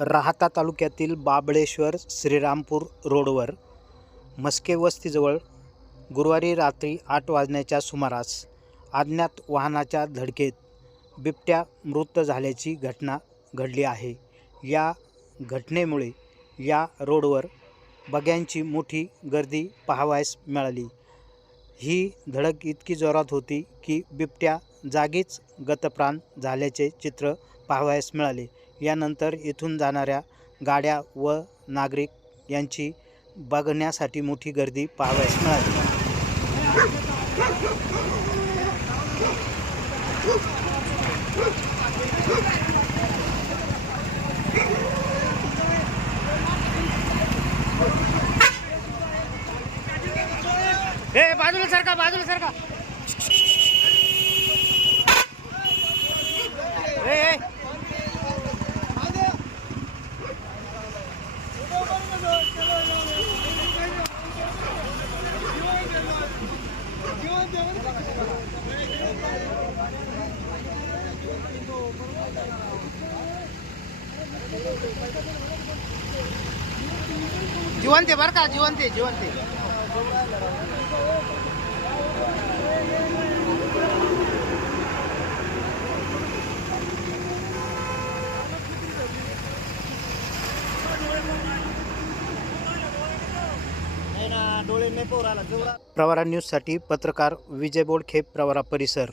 राहाता तालुक्यातील बाबळेश्वर श्रीरामपूर रोडवर मस्के वस्तीजवळ गुरुवारी रात्री आठ वाजण्याच्या सुमारास अज्ञात वाहनाच्या धडकेत बिबट्या मृत झाल्याची घटना घडली आहे. या घटनेमुळे या रोडवर बग्यांची मोठी गर्दी पाहावयास मिळाली. ही धडक इतकी जोरात होती की बिबट्या जागीच गतप्राण झाल्याचे चित्र पाहावयास मिळाले. यानंतर इथून जाणाऱ्या गाड्या व नागरिक यांची बघण्यासाठी मोठी गर्दी पाहावयास मिळाली. ए बाजूला सरका बाजूला सरका ए, ए. जिवंत आहे बरं का जिवंत आहे जिवंत आहे. प्रवारा न्यूजसाठी पत्रकार विजय बोडखे प्रवारा परिसर.